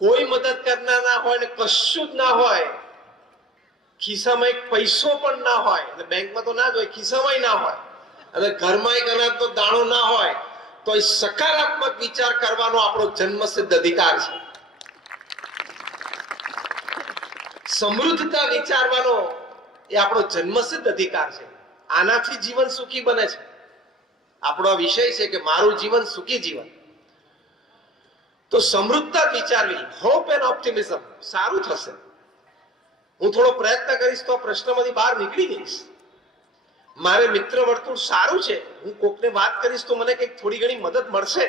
કોઈ મદદ કરનાર ના હોય ને કશું જ ના હોય, ખિસ્સામાં એક પૈસો પણ ના હોય, એટલે બેંકમાં તો ના જ હોય, ખિસ્સામાં ના હોય, અને ઘરમાં એક અનાજનો દાણો ના હોય, તો એ સકારાત્મક વિચાર કરવાનો આપણો જન્મસિદ્ધ અધિકાર છે. સમૃદ્ધતા વિચારવાનો એ આપણો જન્મસિદ્ધ અધિકાર છે. આનાથી જીવન સુખી બને છે. આપણો વિષય છે કે મારું જીવન સુખી જીવન. તો સમૃદ્ધતા વિચારવી, હોપ એન્ડ ઓપ્ટિમિઝમ, સારું થશે. હું થોડો પ્રયત્ન કરીશ તો પ્રશ્નમાંથી બહાર નીકળી જઈશ. મારે મિત્ર વર્તુળ સારું છે, હું કોકને વાત કરીશ તો મને કંઈક થોડી ઘણી મદદ મળશે.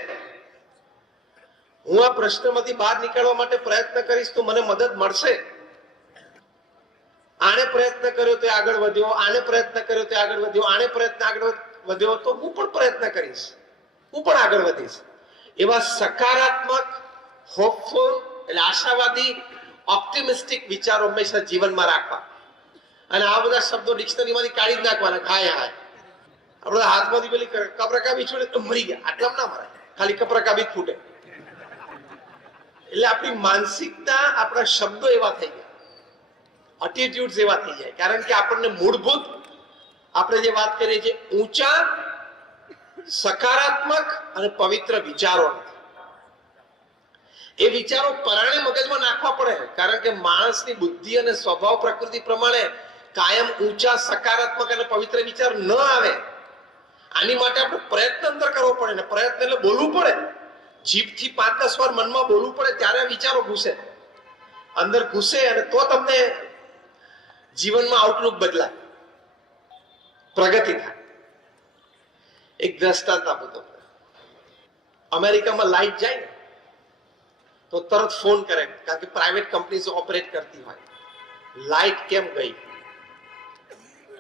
હું આ પ્રશ્નમાંથી બહાર નીકળવા માટે પ્રયત્ન કરીશ તો મને મદદ મળશે. આને પ્રયત્ન કર્યો તો આગળ વધ્યો, આને પ્રયત્ન કર્યો તો આગળ વધ્યો, આને પ્રયત્ન આગળ વધ્યો તો હું પણ પ્રયત્ન કરીશ, હું પણ આગળ વધીશ. એવા સકારાત્મક, હોપફુલ, એટલે આશાવાદી, ઓપ્ટિમિસ્ટિક વિચારો હંમેશા જીવનમાં રાખવા. અને આ બધા શબ્દો ડિક્શનરીમાંથી કાઢી જ નાખવાના. હાય હાય, આપણા હાથમાંથી પેલી કપરકાબી છોડે તો મરી ગયા, આટલામાં ના મરાય, ખાલી કપરકાબી ફૂટે. એટલે આપણી માનસિકતા, આપણા શબ્દો એવા થઈ ગયા, એટીટ્યુડ્સ એવા થઈ જાય. કારણ કે આપણને મૂળભૂત આપણે જે વાત કરીએ છીએ ઊંચા, સકારાત્મક અને પવિત્ર વિચારો, એ વિચારો પરાણે મગજમાં નાખવા પડે. કારણ કે માણસની બુદ્ધિ અને સ્વભાવ પ્રકૃતિ પ્રમાણે કાયમ ઊંચા, સકારાત્મક અને પવિત્ર વિચાર ન આવે. આની માટે આપણે પ્રયત્ન અંદર કરવો પડે, ને પ્રયત્ન એટલે બોલવું પડે. જીભથી 5-10 વાર મનમાં બોલવું પડે, ત્યારે વિચારો ઘૂસે, અંદર ઘૂસે, અને તો તમને જીવનમાં આઉટલુક બદલાય, પ્રગતિ થાય. એક દ્રષ્ટાંત આપું તમને. અમેરિકામાં લાઈટ જાય ને તો તરત ફોન કરે, કારણ કે પ્રાઇવેટ કંપનીઝ ઓપરેટ કરતી હોય. લાઈટ કેમ ગઈ?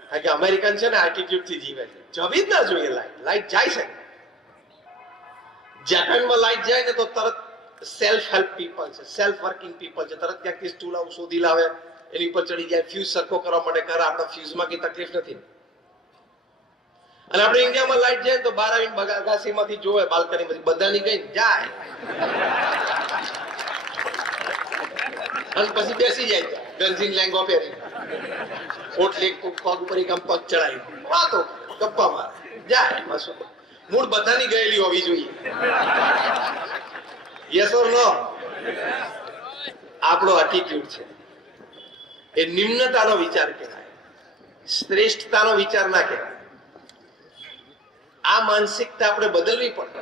કારણ કે અમેરિકન છે ને એટીટ્યુડ થી જીવે છે, જવી જ ના જોઈએ લાઈટ. લાઈટ જાય છે. જાપાનમાં લાઈટ જાય ને તો તરત સેલ્ફ હેલ્પ પીપલ છે, સેલ્ફ વર્કિંગ પીપલ છે, તરત ક્યાંકથી સ્ટૂલ આવું શોધી લાવે, એની ઉપર ચડી જાય, ફ્યુઝ સરખો કરવા માટે કરે. આપણા ફ્યુઝમાં કઈ તકલીફ નથી. અને આપણે ઇન્ડિયામાં લાઈટ જાય તો બહાર આવીને અગાસીમાંથી જોવે, બાલ્કનીમાંથી, બધાની ગઈ જાય અને પછી બેસી જાય બેન્ઝિન લેંગો પહેરી, ઓટલે પગ ઉપર એક આમ પગ ચડાવી, વાતો ગપ્પા મારે, જાય. પાછું મૂળ બધાની ગયેલી હોવી જોઈએ. યસ ઓર નો? આપણો એટીટ્યુડ છે એ નિમ્નતાનો વિચાર કહેવાય, શ્રેષ્ઠતાનો વિચાર ના કહેવાય. આ માનસિકતા આપણે બદલવી પડે.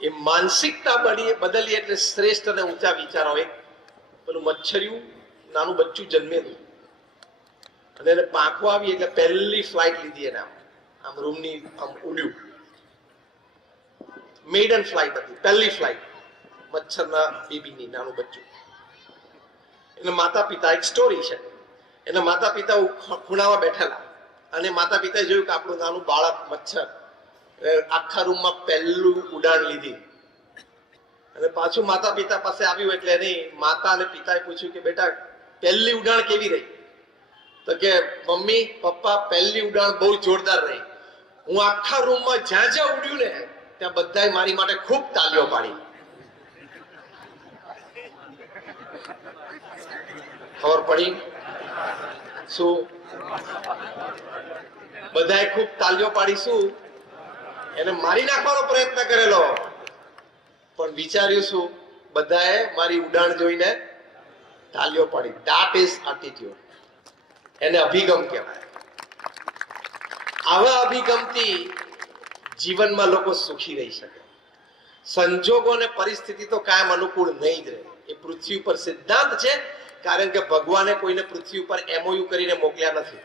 એ માનસિકતા બદલીએ એટલે શ્રેષ્ઠ અને ઊંચા વિચારો. એક પેલું મચ્છરિયું નાનું બચ્ચું જન્મેલું અને એને પાંખો આવી એટલે પહેલી ફ્લાઇટ લીધી એને, આમ રૂમની આમ ઉડ્યું. મેડન ફ્લાઇટ હતી, પહેલી ફ્લાઇટ મચ્છરના બેબીની, નાનું બચ્ચું. એના માતા પિતા, એક સ્ટોરી છે, એના માતા પિતા ખૂણામાં બેઠેલા, અને માતા પિતાએ જોયું કે આપણું નાનું બાળક મચ્છર આખા રૂમમાં પહેલું ઉડાન લીધી. અને પાછું માતા પિતા પાસે આવ્યું એટલે એની માતા અને પિતાએ પૂછ્યું કે બેટા પહેલી ઉડાન કેવી રહી? તો કે મમ્મી પપ્પા પહેલી ઉડાન બહુ જોરદાર રહી. હું આખા રૂમમાં જ્યાં જ્યાં ઉડ્યું ને ત્યાં બધાએ મારી માટે ખૂબ તાલીઓ પાડી. ખબર પડી શું? બધાએ ખૂબ તાલીઓ પાડી. શું? એને મારી નાખવાનો પ્રયત્ન કરેલો, પણ વિચાર્યું શું? બધાએ મારી ઉડાન જોઈને તાલીઓ પાડી. That is attitude. એને અભિગમ કહેવાય. આવા અભિગમથી જીવનમાં લોકો સુખી રહી શકે. સંજોગો અને પરિસ્થિતિ તો કાયમ અનુકૂળ નહીં જ રહે, એ પૃથ્વી ઉપર સિદ્ધાંત છે. કારણ કે ભગવાને કોઈને પૃથ્વી ઉપર એમઓયુ કરીને મોકલ્યા નથી,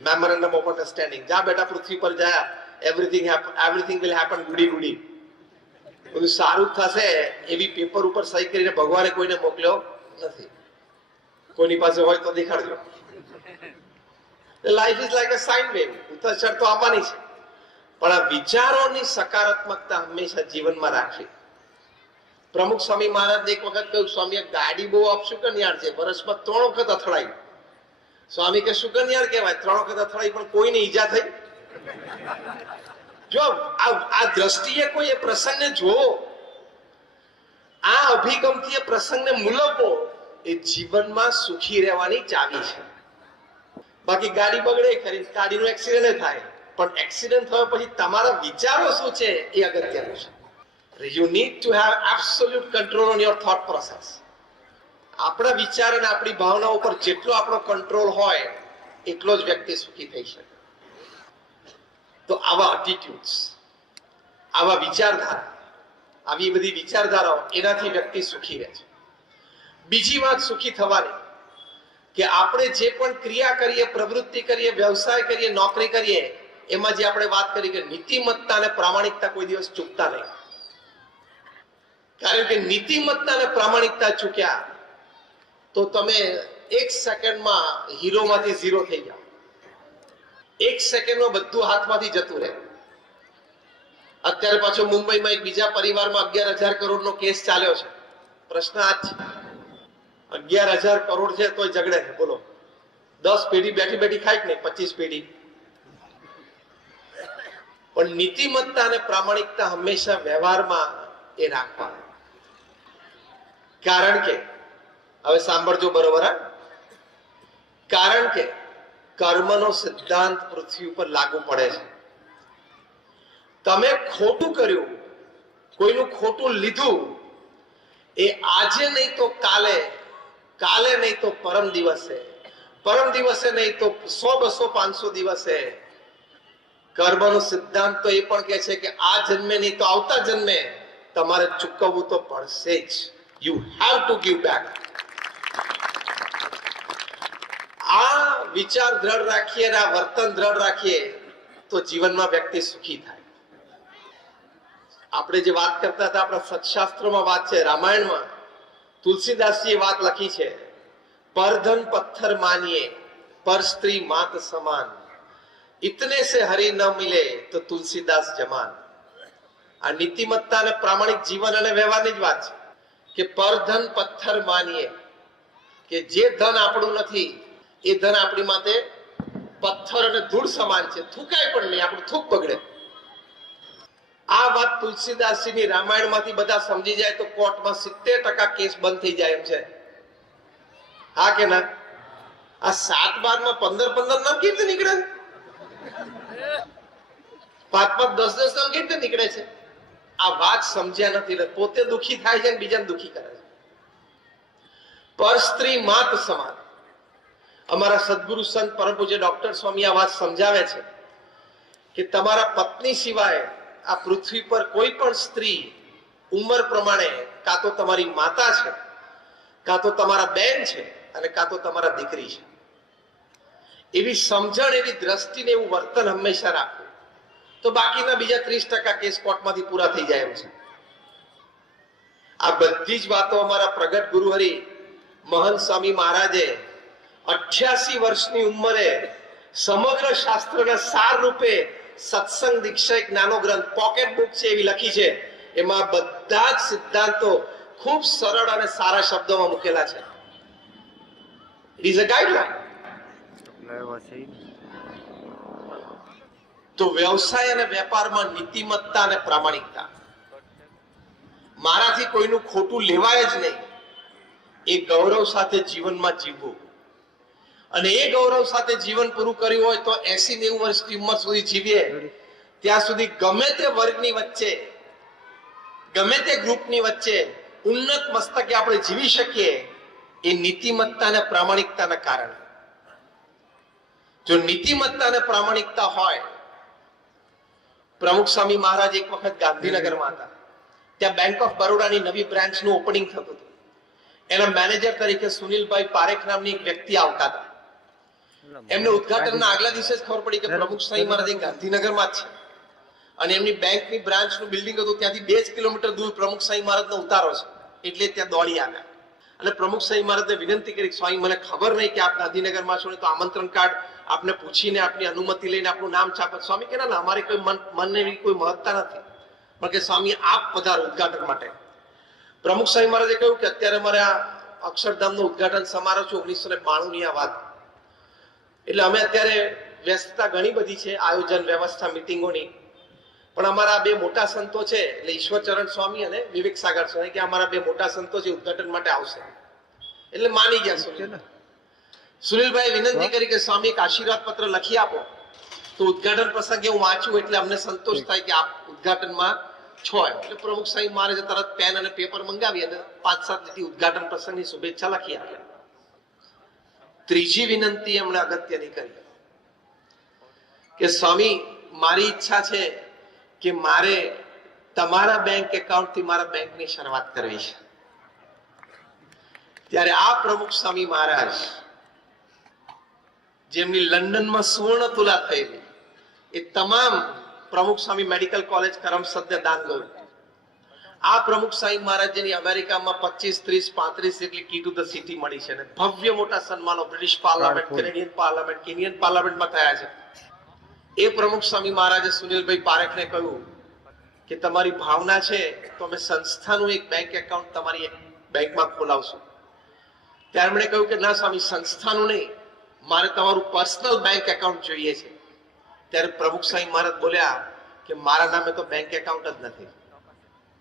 મેમોરેન્ડમ ઓફ અન્ડરસ્ટેન્ડિંગ. જા બેટા પૃથ્વી પર જા, એવરીથિંગ વિલ હેપન, ગુડી ગુડી, બધું સારું થશે, એવી પેપર ઉપર સહી કરીને ભગવાને કોઈને મોકલ્યો નથી. કોઈની પાસે હોય તો દેખાડજો. Life is like a sine wave, ઉતરચડ તો આવવાની છે, પણ આ વિચારોની સકારાત્મકતા હંમેશા જીવનમાં રાખવી. પ્રમુખ સ્વામી મહારાજ એક વખત કહ્યું, સ્વામી ગાડી બહુ આપ શુકનિયાર છે, વર્ષમાં 3 વખત અથડાઈ. સ્વામી કે શુકનિયાર કહેવાય, 3 વખત અથડાઈ પણ કોઈને ઈજા થઈ? જો આ દ્રષ્ટિએ કોઈ એ પ્રસંગને જોવો, આ અભિગમથી એ પ્રસંગને મૂલવવો એ જીવનમાં સુખી રહેવાની ચાવી છે. બાકી ગાડી બગડે ખરી, ગાડીનો એક્સિડન્ટ થાય, પણ એક્સિડન્ટ થયા પછી તમારા વિચારો શું છે એ અગત્યનું છે. You need to have absolute control on your thought process. આપણા વિચાર અને આપણી ભાવના ઉપર જેટલો આપણો કંટ્રોલ હોય એટલો જ વ્યક્તિ સુખી થઈ શકે. તો આવા એટીટ્યુડ્સ, આવા વિચારધારા, આવી બધી વિચારધારાઓ, એનાથી વ્યક્તિ સુખી રહે છે. બીજી વાત સુખી થવાની કે આપણે જે પણ ક્રિયા કરીએ, પ્રવૃત્તિ કરીએ, વ્યવસાય કરીએ, નોકરી કરીએ, એમાં જે આપણે વાત કરી કે નીતિમત્તા અને પ્રામાણિકતા કોઈ દિવસ ચૂકતા નહીં. કારણ કે નીતિમત્તા અને પ્રામાણિકતા ચૂક્યા તો તમે એક સેકન્ડમાં હીરોમાંથી ઝીરો થઈ જાઓ. એક સેકન્ડમાં બધું હાથમાંથી જતું રહે. અત્યારે પાછો મુંબઈમાં એક બીજા પરિવારમાં 11,000 કરોડનો કેસ ચાલ્યો છે. પ્રશ્ન આ જ છે, 11,000 કરોડ છે તોય ઝઘડે છે. બોલો, 10 પેઢી બેઠી બેઠી ખાય કે નહીં? 25 પેઢી. પણ નીતિમત્તા અને પ્રામાણિકતા હંમેશા વ્યવહારમાં એ રાખવા. કારણ કે હવે સાંભળજો બરોબર, હા? કારણ કે કર્મનો સિદ્ધાંત પૃથ્વી ઉપર લાગુ પડે છે. તમે ખોટું કર્યું, કોઈનું ખોટું લીધું, એ આજે નહીં તો કાલે, કાલે નહીં તો પરમ દિવસે, પરમ દિવસે નહીં તો 100, 200, 500 દિવસે કર્મનો સિદ્ધાંત તો એ પણ કહે છે કે આ જન્મે નહીં તો આવતા જન્મે તમારે ચૂકવવું તો પડશે જ. You have to give back. આ વિચાર દ્રઢ રાખીએ અને આ વર્તન દ્રઢ રાખીએ તો જીવનમાં વ્યક્તિ સુખી થાય. આપણે જે વાત કરતા હતા, આપણા સત્શાસ્ત્રોમાં વાત છે, રામાયણમાં તુલસીદાસજીએ વાત લખી છે, પરધન પથ્થર માનીએ પર સ્ત્રી માત સમાન, ઇતને સે હરી ન મિલે તો તુલસીદાસ જમાન. આ નીતિમત્તા અને પ્રામાણિક જીવન અને વ્યવહારની જ વાત છે કે પરધન પથ્થર માનીએ, કે જે ધન આપણું નથી એ ધન આપણી માટે પથ્થર અને ધૂળ સમાન છે, થૂકાય પણ નહીં, આપણું થૂક બગડે. આ વાત તુલસીદાસજીની રામાયણમાંથી બધા સમજી જાય તો કોર્ટમાં 70% કેસ બંધ થઈ જાય એમ છે. હા કે ના? આ 7-12 માં 15-15 નામ કેવી રીતે નીકળે? 5-5, 10-10 નામ કેવી રીતે નીકળે છે? આ વાત સમજ્યા નથી, પોતે દુખી થાય છે અને બીજાને દુખી કરે છે. પર સ્ત્રી માત સમાન. અમારા સદગુરુ સંત પરમ પૂજ્ય ડોક્ટર સ્વામી આ વાત સમજાવે છે કે તમારા પત્ની સિવાય આ પૃથ્વી પર કોઈ પણ સ્ત્રી ઉંમર પ્રમાણે કાં તો તમારી માતા છે, કાં તો તમારા બેન છે, અને કાં તો તમારા દીકરી છે. એવી સમજણ, એવી દ્રષ્ટિને એવું વર્તન હંમેશા રાખવું તો બાકીના બીજા 30% કેસ કોર્ટમાંથી પૂરા થઈ જાય એમ છે. આ બધી જ વાતો અમારા પ્રગટ ગુરુહરિ મહંત સ્વામી મહારાજે 88 વર્ષની ઉંમરે સમગ્ર શાસ્ત્રના સાર રૂપે સત્સંગ દીક્ષા એક નાનો ગ્રંથ, પોકેટ બુક છે એવી લખી છે. એમાં બધા જ સિદ્ધાંતો ખૂબ સરળ અને સારા શબ્દોમાં મૂકેલા છે. It is a guideline. તો વ્યવસાય અને વેપારમાં નીતિમત્તા અને પ્રામાણિકતા, મારાથી કોઈનું ખોટું લેવાય જ નહીં, એ ગૌરવ સાથે જીવનમાં જીવવું. અને એ ગૌરવ સાથે જીવન પૂરું કર્યું હોય તો 80-90 વર્ષની ઉંમર સુધી જીવીએ ત્યાં સુધી ગમે તે વર્ગની વચ્ચે, ગમે તે ગ્રુપની વચ્ચે ઉન્નત મસ્તકે આપણે જીવી શકીએ એ નીતિમત્તા અને પ્રામાણિકતાના કારણે. જો નીતિમત્તા અને પ્રામાણિકતા હોય, પ્રમુખ સ્વામી મહારાજ એક વખત ગાંધીનગરમાં હતા, ત્યાં બેંક ઓફ બરોડાની નવી બ્રાન્ચનું ઓપનિંગ થતું હતું. એના મેનેજર તરીકે સુનિલભાઈ પારેખ નામની એક વ્યક્તિ આવતા હતા. એમને ઉદ્ઘાટનના આગલા દિવસે જ ખબર પડી કે પ્રમુખ સ્વામી મહારાજ ગાંધીનગરમાં જ છે અને એમની બેંકની બ્રાન્ચનું બિલ્ડિંગ હતું, ત્યાંથી 2 જ કિલોમીટર દૂર પ્રમુખ સ્વામી મહારાજનો ઉતારો છે. એટલે ત્યાં દોડી આવ્યા અને પ્રમુખ સ્વામી મહારાજને વિનંતી કરી, સ્વામી મને ખબર નહીં કે આપ ગાંધીનગરમાં છો, તો આમંત્રણ કાર્ડ આપને પૂછીને આપની અનુમતિ લઈને આપનું નામ છાપે. સ્વામી કે ના, અમારી કોઈ મનને એવી કોઈ મહત્તા નથી, પણ કે સ્વામી આપ પધારો ઉદ્ઘાટન માટે. પ્રમુખ સ્વામી મહારાજે કહ્યું કે અત્યારે મારે આ અક્ષરધામનો ઉદ્ઘાટન સમારોહ છે, 1992 ની આ વાત, એટલે અમે અત્યારે વ્યસ્તતા ઘણી બધી છે, આયોજન વ્યવસ્થા મિટિંગોની, પણ અમારા બે મોટા સંતો છે, એટલે ઈશ્વરચરણ સ્વામી અને વિવેક સાગર સ્વામી, કે અમારા બે મોટા સંતો છે ઉદ્ઘાટન માટે આવશે, એટલે માની ગયા. સુનિલભાઈ વિનંતી કરી કે સ્વામી એક આશીર્વાદ પત્ર લખી આપો, તો ઉદ્ઘાટન પ્રસંગે હું વાંચું એટલે અમને સંતોષ થાય કે આપ ઉદ્ઘાટનમાં છો. એટલે પ્રમુખ સાહેબ મહારાજે તરત પેન અને પેપર મંગાવી અને 5-7 લીટી ઉદ્ઘાટન પ્રસંગની શુભેચ્છા લખી આપી. ત્રીજી વિનંતી એમણે અગત્યની કરી કે સ્વામી મારી ઈચ્છા છે કે મારે તમારા બેંક એકાઉન્ટ થી મારા બેંકની શરૂઆત કરવી છે. ત્યારે આ પ્રમુખ સ્વામી મહારાજ જેમની લંડનમાં સુવર્ણ તુલા થયેલી, એ તમામ પ્રમુખ સ્વામી મેડિકલ કોલેજ કરમસદને દાન કર્યું. આ પ્રમુખ સ્વામી મહારાજ જેની અમેરિકામાં 25, 30, 35 જેટલી કી ટુ ધ સિટી મળી છે, અને ભવ્ય મોટા સન્માનો British parliament, Canadian parliament, Kenyan પાર્લામેન્ટમાં થયા છે. એ પ્રમુખ સ્વામી મહારાજે સુનિલભાઈ પારેખને કહ્યું કે તમારી ભાવના છે તો અમે સંસ્થાનું એક બેંક એકાઉન્ટ તમારી એક બેંકમાં ખોલાવશું. ત્યારે એમણે કહ્યું કે ના સ્વામી, સંસ્થાનું નહીં, મારે તમારું પર્સનલ બેંક એકાઉન્ટ જોઈએ છે. ત્યારે પ્રમુખ સ્વામી મહારાજ બોલ્યા કે મારા નામે તો બેંક એકાઉન્ટ જ નથી,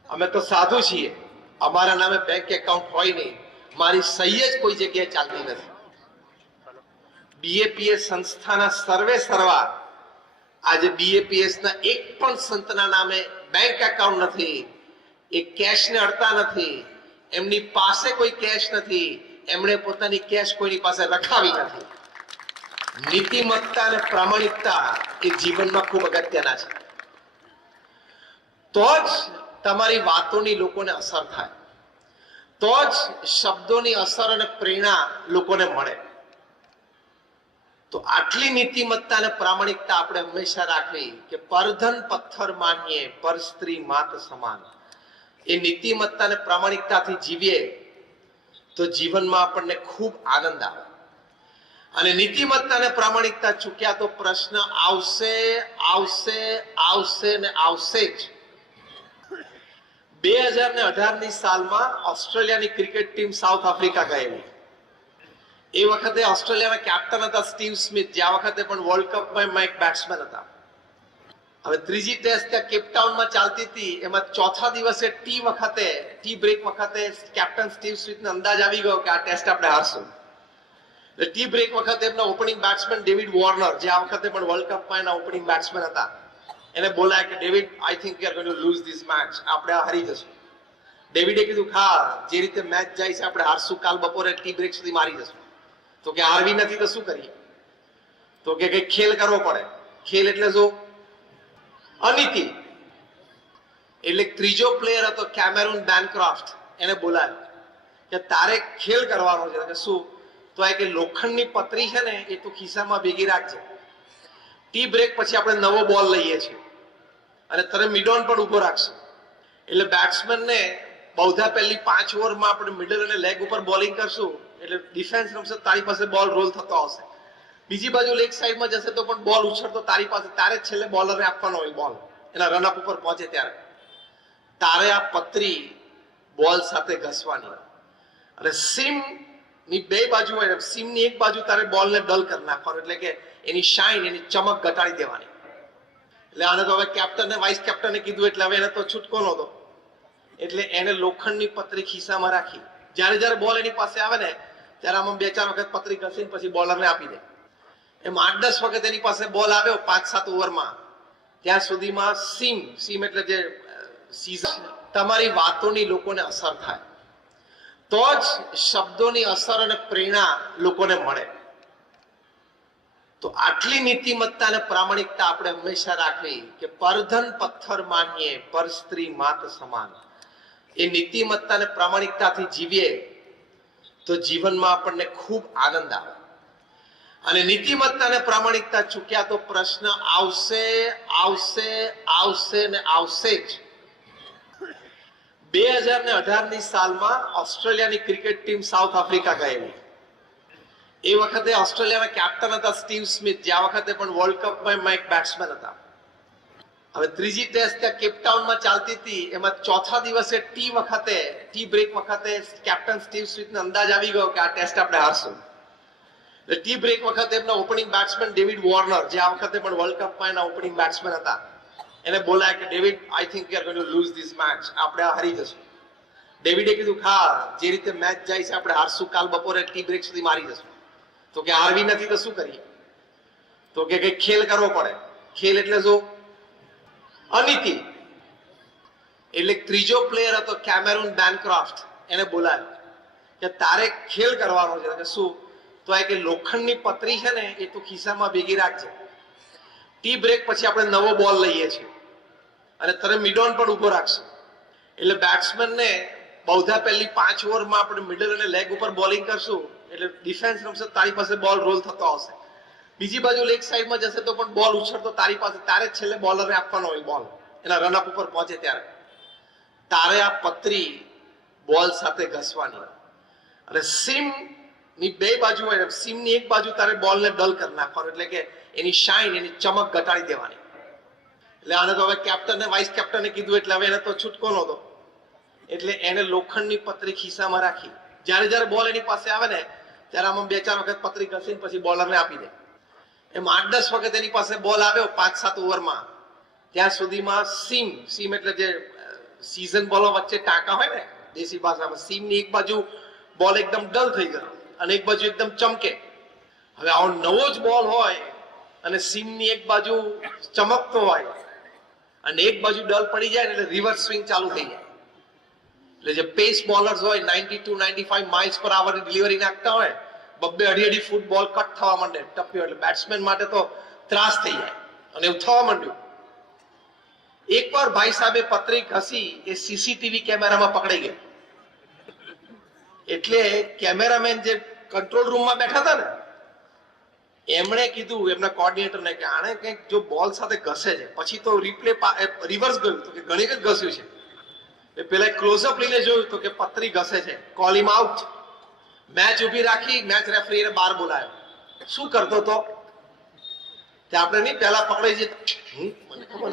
અમે તો સાધુ છીએ, અમારા નામે બેંક એકાઉન્ટ હોય નહીં, મારી સહી જ કોઈ જગ્યાએ ચાલતી નથી. બીએપીએસ સંસ્થાના સર્વે સર્વા આજે બીએપીએસ ના એક પણ સંતના નામે બેંક એકાઉન્ટ નથી, એ કેશને અડતા નથી, એમની પાસે કોઈ કેશ નથી, એમણે પોતાની કેશ કોઈની પાસે રખાવી નથી. નીતિમત્તા અને પ્રામાણિકતા એ જીવનમાં ખૂબ અગત્યના છે. તો જ તમારી વાતોની લોકોને અસર થાય, તો જ શબ્દોની અસર અને પ્રેરણા લોકોને મળે. તો આટલી નીતિમત્તા અને પ્રામાણિકતા આપણે હંમેશા રાખવી કે પરધન પથ્થર માનીએ પર સ્ત્રી માત સમાન. એ નીતિમત્તા અને પ્રામાણિકતાથી જીવીએ તો જીવનમાં આપણને ખૂબ આનંદ આવે. અને નીતિમત્તા અને પ્રામાણિકતા ચૂક્યા તો પ્રશ્ન આવશે આવશે આવશે ને આવશે જ. 2018ની સાલમાં ઓસ્ટ્રેલિયાની ક્રિકેટ ટીમ સાઉથ આફ્રિકા ગયેલી. એ વખતે ઓસ્ટ્રેલિયાના કેપ્ટન હતા સ્ટીવ સ્મિથ, જે આ વખતે પણ વર્લ્ડ કપમાં એક બેટ્સમેન હતા. હવે ત્રીજી ટેસ્ટ ત્યાં કેપટાઉનમાં ચાલતી હતી, એમાં ચોથા દિવસે ટી બ્રેક વખતે કેપ્ટન સ્ટીવ સ્મિથને અંદાજ આવી ગયો કે આ ટેસ્ટ આપણે હારશું. એટલે ટી બ્રેક વખતે એમના ઓપનિંગ બેટ્સમેન ડેવિડ વોર્નર, જે આ વખતે પણ વર્લ્ડ કપમાં એના ઓપનિંગ બેટ્સમેન હતા, એને બોલાય કે David, I think we are going to lose this match, આપણે હારી જશું. ડેવિડે કીધું હા, જે રીતે મેચ જાય છે આપણે હારશું, કાલ બપોરે ટી બ્રેક સુધી મારી જશું. તો કે હારવી નથી તો શું કરીએ? તો કે કઈ ખેલ કરવો પડે. ખેલ એટલે શું? અનીતિ. એટલે ત્રીજો પ્લેયર હતો કેમેરુન બેનક્રોફ્ટ, એને બોલાયો કે તારે ખેલ કરવાનો છે. કે શું? તો આ કે લોખંડની પતરી છે ને એ તું ખિસ્સામાં ભેગી રાખજે, ટી બ્રેક પછી આપણે નવો બોલ લઈએ છીએ અને તને મિડોન પણ ઉભો રાખશું. એટલે બેટ્સમેનને બૌદ્ધા પહેલી 5 ઓવરમાં આપણે મિડલ અને લેગ ઉપર બોલિંગ કરશું, એટલે ડિફેન્સ રમશે, તારી પાસે બોલ રોલ થતો આવશે. બીજી બાજુ લેગ સાઈડમાં જશે તો પણ બોલ ઉછળતો તારી પાસે, તારે છેલ્લે બોલરને આપવાનો હોય બોલ, એના રનઅપ ઉપર પહોંચે ત્યારે તારે આ પતરી બોલ સાથે ઘસવાની. અને સીમ ની બે બાજુ હોય, સીમ ની એક બાજુ તારે બોલને ડલ કરી નાખવાનું, એટલે કે એની શાઇન, એની ચમક ઘટાડી દેવાની. એટલે આને તો હવે કેપ્ટન ને વાઇસ કેપ્ટને કીધું, એટલે હવે એને તો છૂટકો નહોતો. એટલે એને લોખંડની પતરી ખિસ્સામાં રાખી, જ્યારે જ્યારે બોલ એની પાસે આવે ને ત્યારે આમાં 2-4 વખત પતરી ઘસીને પછી બોલરને આપી દે. એમ 8-10 વખત એની પાસે બોલ આવ્યો 5-7 ઓવરમાં, ત્યાં સુધીમાં સીમ એટલે જે સીઝન, તમારી વાતોની લોકોને અસર થાય, તો જ શબ્દોની અસર અને પ્રેરણા લોકોને મળે. તો આટલી નીતિમત્તા અને પ્રામાણિકતા આપણે હંમેશા રાખવી કે પરધન પથ્થર માનીએ પર સ્ત્રી માત સમાન. એ નીતિમત્તા અને પ્રામાણિકતાથી જીવીએ તો જીવનમાં આપણને ખૂબ આનંદ આવે. અને નીતિમત્તા અને પ્રામાણિકતા ચૂક્યા તો પ્રશ્ન આવશે આવશે આવશે ને આવશે જ. 2018ની સાલમાં ઓસ્ટ્રેલિયાની ક્રિકેટ ટીમ સાઉથ આફ્રિકા ગયેલી. એ વખતે ઓસ્ટ્રેલિયાના કેપ્ટન હતા સ્ટીવ સ્મિથ, જે આ વખતે પણ વર્લ્ડ કપમાં એક બેટ્સમેન હતા. હવે ત્રીજી ટેસ્ટ ત્યાં કેપટાઉનમાં ચાલતી હતી, એમાં ચોથા દિવસે ટી બ્રેક વખતે કેપ્ટન સ્ટીવ સ્મિથને અંદાજ આવી ગયો કે આ ટેસ્ટ આપણે હારશું. એટલે ટી બ્રેક વખતે એમના ઓપનિંગ બેટ્સમેન ડેવિડ વોર્નર, જે આ વખતે પણ વર્લ્ડ કપમાં એના ઓપનિંગ બેટ્સમેન હતા, એને બોલાય કે David I think we are going to lose this match, આપણે હારી જશું. ડેવિડે કીધું હા જે રીતે મેચ જાય છે આપણે હારશું, કાલ બપોરે ટી બ્રેક સુધી મારી જશું. તો કે હારવી નથી તો શું કરીએ? તો કે કઈ ખેલ કરવો પડે. ખેલ એટલે શું? અનીતિ. એટલે ત્રીજો પ્લેયર હતો કેમેરુન બેનક્રોફ્ટ, એને બોલાયો કે તારે ખેલ કરવાનો છે. કે શું? તો આ કે લોખંડની પતરી છે ને એ તું ખિસ્સામાં ભેગી રાખજે, ટી બ્રેક પછી આપણે નવો બોલ લઈએ છીએ અને તને મિડોન પણ ઉભો રાખશું. એટલે બેટ્સમેનને બૌદ્ધા પહેલી 5 ઓવરમાં આપણે મિડલ અને લેગ ઉપર બોલિંગ કરશું એટલે ડિફેન્સ રમશે, તારી પાસે બોલ રોલ થતો આવશે. બીજી બાજુ લેગ સાઈડમાં જશે તો પણ બોલ ઉછળતો તારી પાસે, તારે છેલ્લે બોલરને આપવાનો હોય બોલ, એના રનઅપ ઉપર પહોંચે ત્યારે તારે આ પતરી બોલ સાથે ઘસવાની અને સીમ ની બે બાજુ હોય, સીમ ની એક બાજુ તારે બોલને ડલ કરી નાખવાનું, એટલે કે એની શાઇન, એની ચમક ઘટાડી દેવાની. એટલે આને તો હવે કેપ્ટન ને વાઇસ કેપ્ટને કીધું એટલે હવે એને તો છૂટકો નહોતો. એટલે એને લોખંડની પતરી ખિસ્સામાં રાખી, જ્યારે જ્યારે બોલ એની પાસે આવે ને ત્યારે આમાં 2-4 વખત પતરી ઘસીને પછી બોલરને આપી દે. એમ 8-10 વખત એની પાસે બોલ આવ્યો 5-7 ઓવરમાં, ત્યાં સુધીમાં સીમ એટલે જે સીઝન બોલો વચ્ચે ટાંકા હોય ને દેશી ભાષામાં, સીમની એક બાજુ બોલ એકદમ ડલ થઈ ગયો અને એક બાજુ એકદમ ચમકે. હવે આવો નવો જ બોલ હોય અને સીમની એક બાજુ ચમકતો હોય અને એક બાજુ ડલ પડી જાય એટલે રિવર્સ સ્વિંગ ચાલુ થઈ જાય. એટલે જે પેસ બોલર્સ હોય 92-95 માઇલ્સ પર આવરની ડિલિવરી નાખતા હોય, 2-2.5 ફૂટ બોલ કટ થવા માંડે ટપ્યો, એટલે બેટ્સમેન માટે તો ત્રાસ થઈ જાય અને એવું થવા માંડ્યું. એકવાર ભાઈ સાહેબે પતરી ઘસી એ સીસીટીવી કેમેરામાં પકડાઈ ગઈ. એટલે કેમેરામેન જે કંટ્રોલ રૂમમાં બેઠા હતા ને એમણે કીધું એમના કોર્ડિનેટરને કે આણે કંઈક જો બોલ સાથે ઘસે છે, પછી તો રિવર્સ ગયું તો કે ઘણી કંઈક ઘસ્યું છે. પેલા ક્લોઝઅપ લઈને જોયું તો કે પતરી ઘસે છે, કોલ હિમ આઉટ. મેચ ઉભી રાખી, મેચ રેફરીને બહાર બોલાયો. શું કરતો તો તે આપણે નહીં પહેલા પકડાઈ જઈએ, મને ખબર